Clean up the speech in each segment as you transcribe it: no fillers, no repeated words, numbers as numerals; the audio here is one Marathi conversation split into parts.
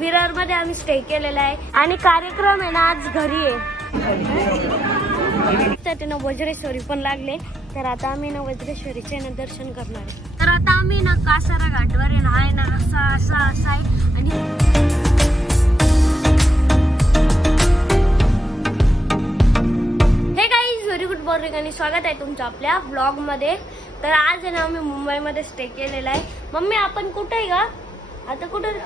विरार मध्ये आम्ही स्टे केलेला आहे आणि कार्यक्रम आहे ना आज घरी आहे. त्याने वज्रेश्वरी पण लागले तर आता आम्ही ना वज्रेश्वरीचे ना दर्शन करणार आहे. तर आता आम्ही ना कासारा घाटवर आहे ना आहे ना असा आहे आणि हे गाईज व्हेरी गुड मॉर्निंग आणि स्वागत आहे तुमचं आपल्या ब्लॉग मध्ये. तर आज आहे ना आम्ही मुंबईमध्ये स्टे केलेला आहे. मम्मी आपण कुठे आहे का आता? कुठं?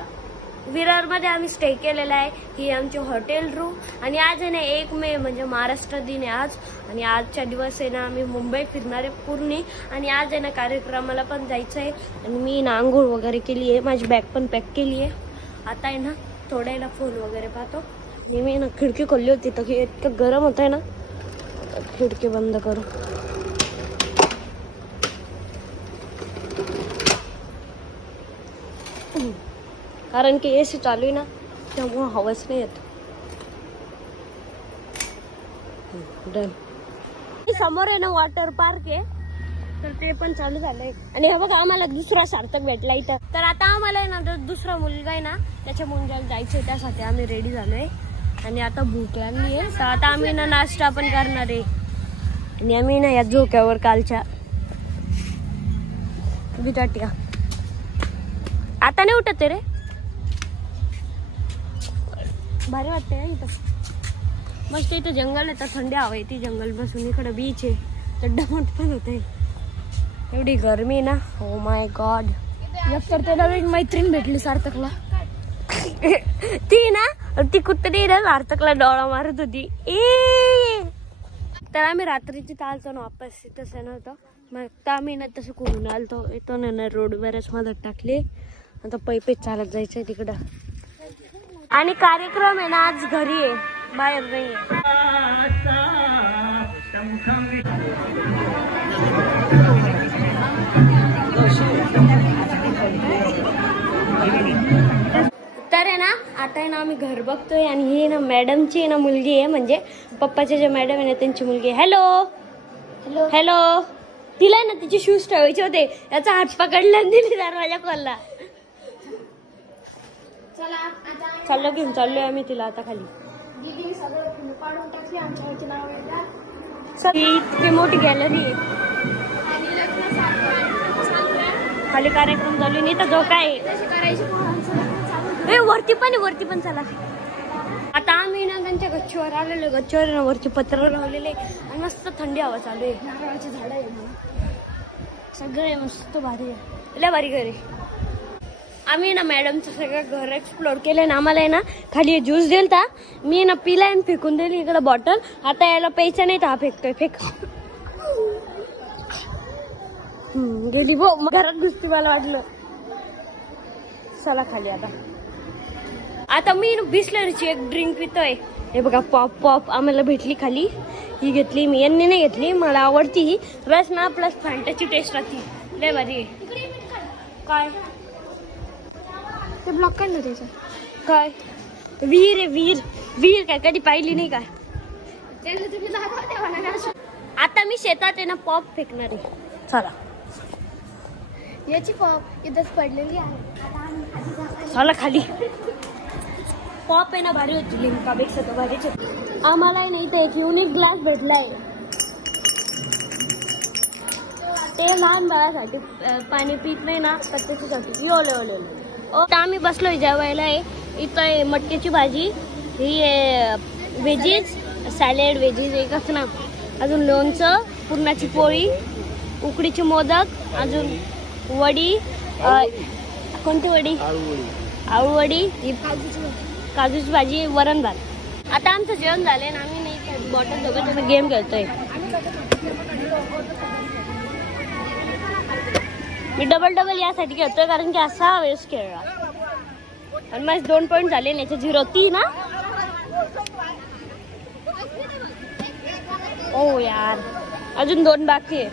विरार मध्ये आम्ही स्टे केलेला आहे. ही आमची हॉटेल रूम आणि आज आहे ना 1 मे म्हणजे महाराष्ट्र दिन आहे आज. आणि आजच्या दिवस आहे ना आम्ही मुंबई फिरणार आहे पूर्ण. आणि आज आहे ना कार्यक्रमाला पण जायचं आहे आणि मी ना आंघोळ वगैरे केली आहे. माझी बॅग पण पॅक केली आहे. आता आहे ना थोड्याला फोन वगैरे पाहतो. मी ना खिडकी खोलली होती तर इतकं गरम होत आहे ना, खिडकी बंद करू. कारण की एसी चालू आहे ना त्यामुळे हवाच नाही येत. डन. समोर आहे ना वॉटर पार्क आहे तर ते पण चालू झालंय. आणि हे बघा आम्हाला दुसरा सार्थक भेटला इथं. तर आता आम्हाला आहे ना दुसरा मुलगा आहे ना त्याच्या मुंजाला जायचंय, त्यासाठी आम्ही रेडी झालोय. आणि आता भूक लागली आहे तर आता आम्ही ना नाश्ता पण करणार आहे. आणि आम्ही ना या झोक्यावर कालच्या बिटाटिया आता नाही उठत रे. भारी वाटते ना इथं, मस्त. इथं जंगल आहे तर थंडी हवा येते जंगल बसून. इकडे बीच आहे तर दमट पण होते. एवढी गरमी ना, ओ माय गॉड. तर त्याला एक मैत्रीण भेटली सार्थकला. ती ना ती कुत्री ना सार्थकला डोळा मारत होती. तर आम्ही रात्रीची चालतो ना वापस तसं नव्हतं मग आम्ही ना तसं करून आलतो. येतो ना रोड बऱ्याच मदत टाकली. आता पैपे चालत जायचंय तिकडं. आणि कार्यक्रम आहे ना आज घरी आहे, बाहेर नाही आहे. तर आहे ना आता आहे ना आम्ही घर बघतोय. आणि ही ना मॅडमची ना मुलगी आहे, म्हणजे पप्पाचे जे मॅडम आहे ना त्यांची मुलगी आहे. Hello hello hello. तिला ना तिचे शूज ठेवायचे होते, याचा हात पकडला आणि दिली दरवाजा खोलला. चाललो घेऊन चाललोय आम्ही तिला आता खाली. इतकी मोठी गॅलरी आहे, खाली कार्यक्रम चालू नाही तर जो काय वरती पण चला. आता आम्ही ना त्यांच्या गच्चीवर आलेलो. गच्चीवर ना वरती पत्र लावलेले आणि मस्त थंडी हवा चालू आहे. नारळाची झाडं आहे, सगळे मस्त भारी आहे, लय भारी घर आहे. आम्ही ना मॅडमचं सगळं घर एक्सप्लोर केलं ना. आम्हाला आहे ना खाली ज्यूस दिलता, मी ना पिला आणि फेकून दिली इकडे बॉटल. आता याला प्यायचं नाही तर हा फेकतोय. फेक गेली भो घरात घुसती. मला वाटलं चला खाली. आता मी बिस्लरीची एक ड्रिंक पितोय. हे बघा पॉप आम्हाला भेटली खाली. ही घेतली मी, यांनी नाही घेतली, मला आवडती ही. रस ना प्लस फॅन्टाची टेस्ट राहते, लय भारी आहे. काय ते ब्लॉक काय ना त्याचं काय वीर आहे, वीर काय कधी पाहिली नाही काय. आता मी शेतात आहे ना पॉप फेकणार आहे. चला याची पॉप इथंच पडलेली आहे. चला खाली. पॉप आहे ना भारी होती, लिंकापेक्षा तर भारीच होती. आम्हाला आहे ना इथे एक युनिक ग्लास भेटलाय. ते लहान बाळासाठी पाणी पित नाही ना तर त्याच्यासाठी. ओले आता आम्ही बसलोय जेवायला आहे. इथं आहे मटकीची भाजी, ही आहे व्हेजीज सॅलेड, व्हेजीज एकच ना, अजून लोणचं, पुरणाची पोळी, उकडीचे मोदक, अजून वडी. कोणती वडी? आळूवडी, काजूची भाजी, वरण भात. आता आमचं जेवण झालंय ना. आम्ही नाही बॉटल दोघं गेम खेळतोय. मी डबल यासाठी खेळतोय कारण की असा वेळेस खेळला. आणि माझे 2 पॉईंट झाले ना, 0-3 ना. ओ यार अजून 2 बाकी आहे.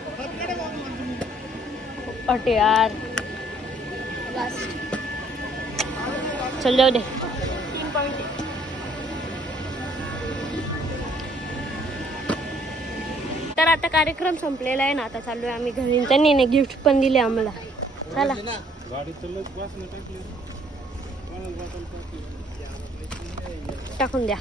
अटे यार चल जाऊ दे. 3 पॉईंट. तर आता कार्यक्रम संपलेला आहे ना. आता चालू आहे आम्ही घरी. त्यांनी गिफ्ट पण दिले आम्हाला. चला टाकून द्या.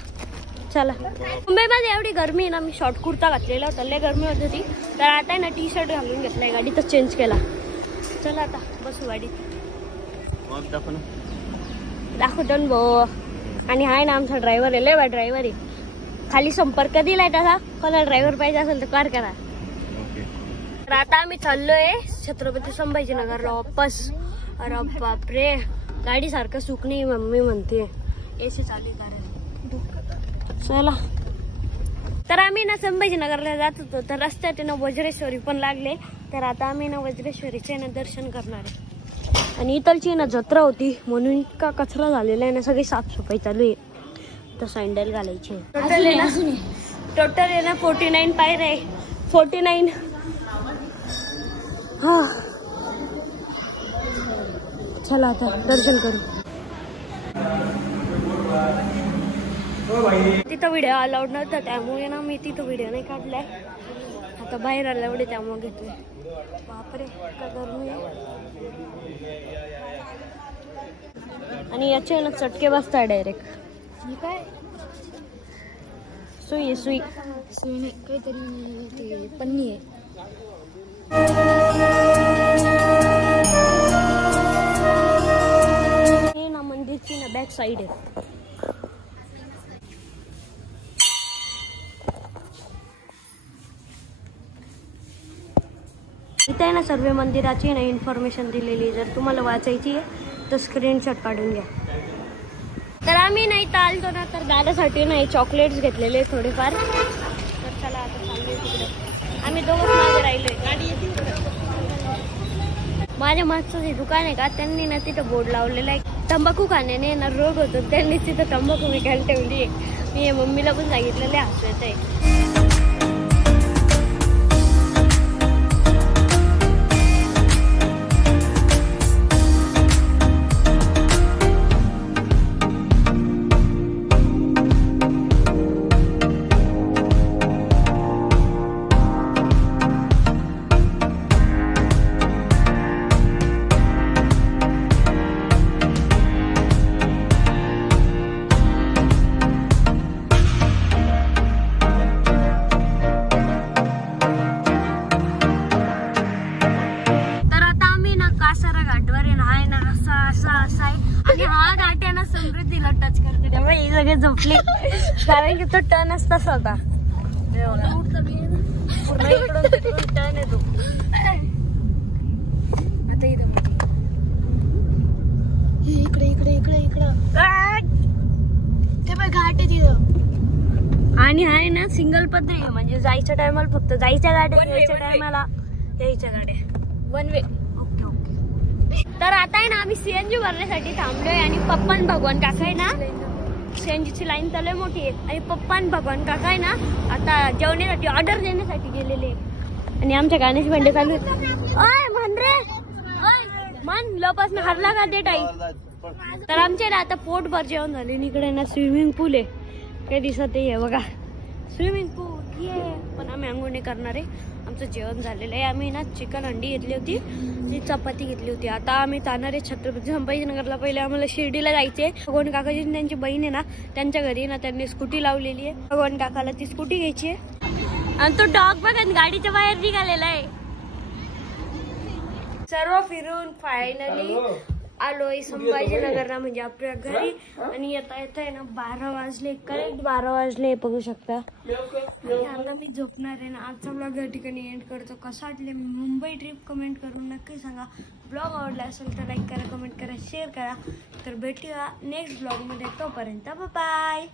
चला, मुंबईमध्ये एवढी गरमी आहे ना, मी शॉर्ट कुर्ता घातलेला होता, लय गरमी होत होती, तर आता आहे ना टी शर्ट घालून घेतलाय, गाडीतच चेंज केला. चला आता बसू गाडीत. दाखवतो ना भाऊ. आणि आहे ना आमचा ड्रायव्हर आहे, लय बा ड्रायव्हर आहे. खाली संपर्क दिलाय तसा, कोणाला ड्रायव्हर पाहिजे असेल तर कार करा. तर आता आम्ही चाललोय छत्रपती संभाजीनगरला वापस. अरे बापरे, गाडी सारखं सुख नाही मम्मी म्हणते, एसी चालू करायला. चला, तर आम्ही ना संभाजीनगरला जात होतो, तर रस्त्यात ना वज्रेश्वरी पण लागले, तर आता आम्ही ना वज्रेश्वरीचे ना दर्शन करणार आहे. आणि इथलची ना जत्रा होती म्हणून इतका कचरा झालेला आहे ना, सगळी साफसफाई चालू आहे. तर सँडल घालायची. टोटल आहे ना 49 पायऱ्या आहे. 49. हा, चला आता दर्शन करू. तिथं व्हिडिओ अलाउड नव्हता, त्यामुळे ना मी तिथं व्हिडिओ नाही काढलाय. आता बाहेर आला एवढे, त्यामुळे घेतोय. बापरे का गरमी. आणि याचे ना चटके बसतात डायरेक्ट. काय सुई सुई सुई नाही, काहीतरी ते पन्नी आहे. हे ना मंदिरची ना बॅक साइड आहे. इथे आहे ना सर्व मंदिराची ना इन्फॉर्मेशन दिलेली, जर तुम्हाला वाचायची आहे तर स्क्रीनशॉट काढून घ्या. तर आम्ही नाही चालतो ना, तर दादासाठी नाही चॉकलेट्स घेतलेले थोडेफार. तर चला आता चाललोय तिकडे. आम्ही दोघं मागे राहिलोय. माझ्या मागचं जे दुकान आहे का, त्यांनी ना तिथं बोर्ड लावलेला आहे, तंबाखू खाण्याने ना रोग होतो, त्यांनी तिथं तंबाखू विकायला ठेवली आहे. मी मम्मीला पण सांगितलेले, हसवत आहे. आणि हा घाट आहे ना समृद्धीला टच करते, त्यामुळे ही सगळे झोपली, कारण की तो टर्नच तसा होता. टर्न आहे तो. आता इकडे इकडे इकडे इकडं ते पण घाट आहे तिथं. आणि हा आहे ना सिंगल पद्धती, म्हणजे जायच्या टायमाला फक्त जायच्या गाड्या, यायच्या टायमाला यायच्या गाड्या, वन वे. तर आता आहे ना आम्ही सीएनजी भरण्यासाठी थांबलोय. आणि पप्पान भगवान काका आहे ना, सीएनजीची लाईन तर लय मोठी आहे. आणि पप्पान भगवान काका आहे ना आता जेवणासाठी ऑर्डर देण्यासाठी गेलेले. आणि आमच्या गाण्याची भांडे चालू आहेत. ओय म्हण रे, मन लपास हरला का ते टाईम. तर आमच्या ना आता पोटभर जेवण झाले. इकडे ना स्विमिंग पूल आहे, काही दिसत आहे बघा, स्विमिंग पूल ये. पण आम्ही अंघोळ नाही करणार आहे, आमचं जेवण झालेलं आहे. आम्ही ना चिकन अंडी घेतली होती, ती चपाती घेतली होती. आता आम्ही जाणार आहे छत्रपती संभाजीनगरला. पहिले आम्हाला शिर्डीला जायचे. भगवान काकाची त्यांची बहीण आहे ना, त्यांच्या घरी ना त्यांनी स्कूटी लावलेली आहे. भगवान काकाला ती स्कूटी घ्यायची आहे. आणि तो डॉग बघा गाडीच्या बाहेर निघालेला आहे. सर्व फिरून फायनली आलोय संभाजीनगरला, म्हणजे आपल्या घरी. आणि येता येता ना 12 वाजले, करेक्ट 12 वाजले, बघू शकता. आणि आता मी झोपणार आहे ना. आजचा ब्लॉग या ठिकाणी एंड करतो. कसा वाटले मुंबई ट्रिप कमेंट करून नक्की सांगा. ब्लॉग आवडला असेल तर लाईक करा, कमेंट करा, शेअर करा. तर भेटूया नेक्स्ट ब्लॉगमध्ये, तोपर्यंत बाय.